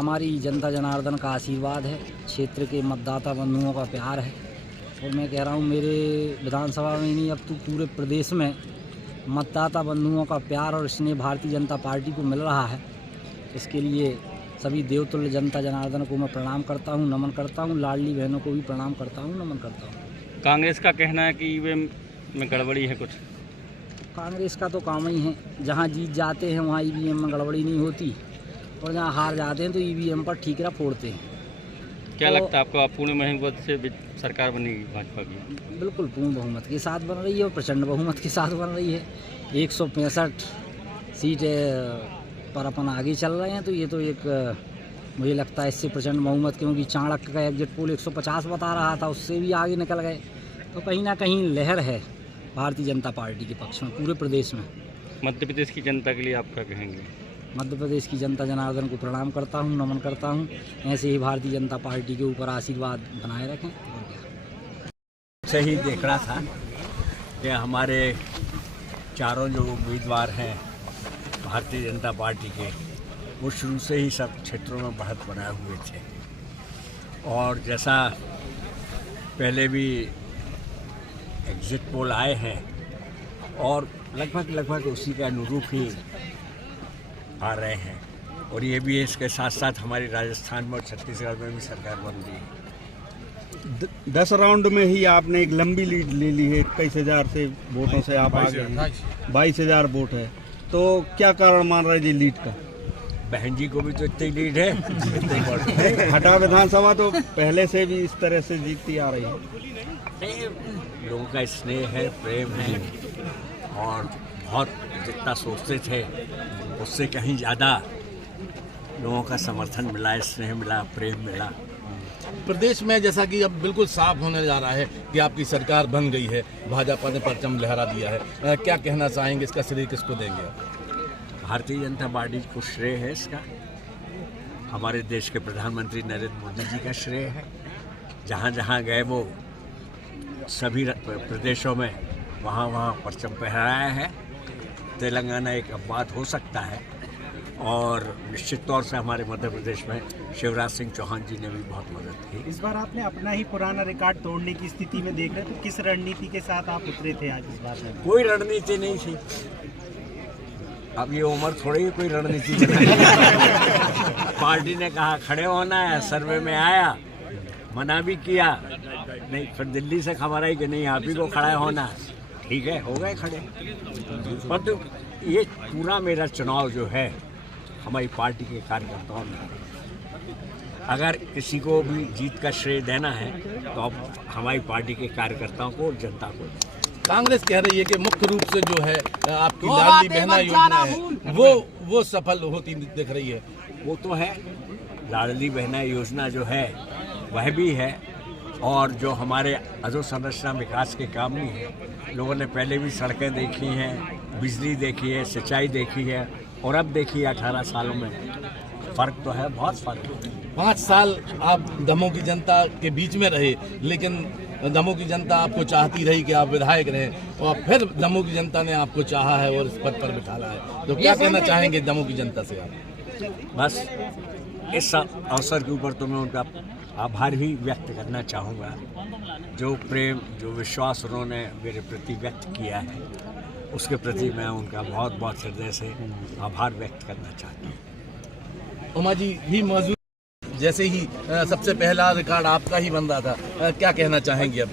हमारी जनता जनार्दन का आशीर्वाद है, क्षेत्र के मतदाता बंधुओं का प्यार है। और मैं कह रहा हूँ मेरे विधानसभा में नहीं, अब तो पूरे प्रदेश में मतदाता बंधुओं का प्यार और स्नेह भारतीय जनता पार्टी को मिल रहा है। इसके लिए सभी देवतुल्य जनता जनार्दन को मैं प्रणाम करता हूँ, नमन करता हूँ। लाडली बहनों को भी प्रणाम करता हूँ, नमन करता हूँ। कांग्रेस का कहना है कि ईवीएम में गड़बड़ी है कुछ। कांग्रेस का तो काम ही है, जहाँ जीत जाते हैं वहाँ ईवीएम में गड़बड़ी नहीं होती, और जहाँ हार जाते हैं तो ईवीएम पर ठीकरा फोड़ते हैं। क्या तो लगता है आपको, आप पूर्ण बहुमत से सरकार बनेगी भाजपा की? बिल्कुल पूर्ण बहुमत के साथ बन रही है और प्रचंड बहुमत के साथ बन रही है। 165 सीट पर अपन आगे चल रहे हैं, तो ये तो एक मुझे लगता है इससे प्रचंड बहुमत, क्योंकि चाणक्य का एग्जिट पोल 150 बता रहा था, उससे भी आगे निकल गए। तो कहीं ना कहीं लहर है भारतीय जनता पार्टी के पक्ष में पूरे प्रदेश में। मध्य प्रदेश की जनता के लिए आप क्या कहेंगे? मध्य प्रदेश की जनता जनार्दन को प्रणाम करता हूँ, नमन करता हूँ। ऐसे ही भारतीय जनता पार्टी के ऊपर आशीर्वाद बनाए रखें। और क्या सही देख रहा था कि हमारे चारों जो उम्मीदवार हैं भारतीय जनता पार्टी के, वो शुरू से ही सब क्षेत्रों में बढ़त बनाए हुए थे, और जैसा पहले भी एग्जिट पोल आए हैं और लगभग उसी के अनुरूप ही आ रहे हैं। और ये भी इसके साथ साथ हमारी राजस्थान में और छत्तीसगढ़ में भी सरकार बन रही है। 10 राउंड में ही आपने एक लंबी लीड ले ली है, 21,000 से वोटों से आप आगे 22,000 वोट है, तो क्या कारण मान रहे जी लीड का? बहन जी को भी तो इतनी लीड है। हटा विधानसभा तो पहले से भी इस तरह से जीतती आ रही है। लोगों का स्नेह है, प्रेम है, और बहुत जितना सोचते थे उससे कहीं ज़्यादा लोगों का समर्थन मिला, स्नेह मिला, प्रेम मिला। प्रदेश में जैसा कि अब बिल्कुल साफ होने जा रहा है कि आपकी सरकार बन गई है, भाजपा ने परचम लहरा दिया है, क्या कहना चाहेंगे, इसका श्रेय किसको देंगे आप? भारतीय जनता पार्टी को श्रेय है इसका, हमारे देश के प्रधानमंत्री नरेंद्र मोदी जी का श्रेय है। जहाँ जहाँ गए वो सभी प्रदेशों में वहाँ परचम फहराया है। तेलंगाना एक अपवाद हो सकता है, और निश्चित तौर से हमारे मध्य प्रदेश में शिवराज सिंह चौहान जी ने भी बहुत मदद की। इस बार आपने अपना ही पुराना रिकॉर्ड तोड़ने की स्थिति में देख रहे, तो किस रणनीति के साथ आप उतरे थे आज इस बार में? कोई रणनीति नहीं थी। अब ये उम्र थोड़ी ही कोई रणनीति पार्टी ने कहा खड़े होना है, सर्वे में आया, मना भी किया, नहीं फिर दिल्ली से खबर आई कि नहीं आप ही को खड़ा होना है, ठीक है, हो गए खड़े। पर तो ये पूरा मेरा चुनाव जो है हमारी पार्टी के कार्यकर्ताओं ने, अगर किसी को भी जीत का श्रेय देना है तो अब हमारी पार्टी के कार्यकर्ताओं को और जनता को। कांग्रेस कह रही है कि मुख्य रूप से जो है आपकी लाडली बहना योजना है वो सफल होती दिख रही है। वो तो है, लाडली बहना योजना जो है वह भी है, और जो हमारे अधोसंरचना विकास के काम भी हैं। लोगों ने पहले भी सड़कें देखी हैं, बिजली देखी है, सिंचाई देखी है, और अब देखिए 18 सालों में फ़र्क तो है, बहुत फ़र्क है। 5 साल आप दमोह की जनता के बीच में रहे, लेकिन दमोह की जनता आपको चाहती रही कि आप विधायक रहें, और फिर दमोह की जनता ने आपको चाहा है और इस पद पर बिठाना है, तो क्या कहना चाहेंगे दमोह की जनता से आप? बस इस अवसर के ऊपर तो मैं उनका आभार भी व्यक्त करना चाहूँगा। जो प्रेम, जो विश्वास उन्होंने मेरे प्रति व्यक्त किया है, उसके प्रति मैं उनका बहुत बहुत हृदय से आभार व्यक्त करना चाहता हूँ। उमा जी भी मौजूद, जैसे ही सबसे पहला रिकॉर्ड आपका ही बन रहा था, क्या कहना चाहेंगे अब?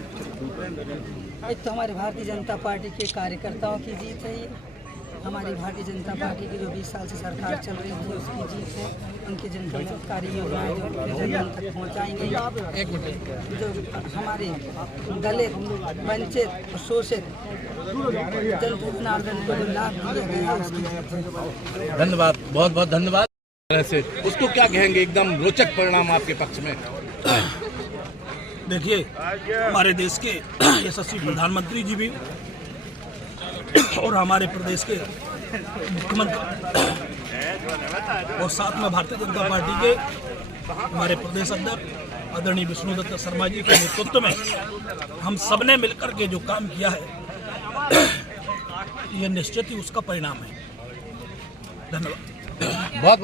एक तो हमारे भारतीय जनता पार्टी के कार्यकर्ताओं की जीत है, ये हमारी भारतीय जनता पार्टी की जो 20 साल से सरकार चल रही थी उसकी जीत है। उनकी जनकल्याणकारी योजनाएं जो जन तक पहुँचाएंगे, जो हमारे दलित, वंचित और शोषित जनता जनार्दन को जो लाभ दिया गया उसकी। धन्यवाद, बहुत बहुत धन्यवाद। से उसको क्या कहेंगे, एकदम रोचक परिणाम आपके पक्ष में? देखिए, हमारे देश के यशस्वी प्रधानमंत्री जी भी और हमारे प्रदेश के मुख्यमंत्री और साथ में भारतीय जनता पार्टी के हमारे प्रदेश अध्यक्ष आदरणीय विष्णुदत्त शर्मा जी के नेतृत्व में हम सबने मिलकर के जो काम किया है, ये निश्चित ही उसका परिणाम है। धन्यवाद। बहुत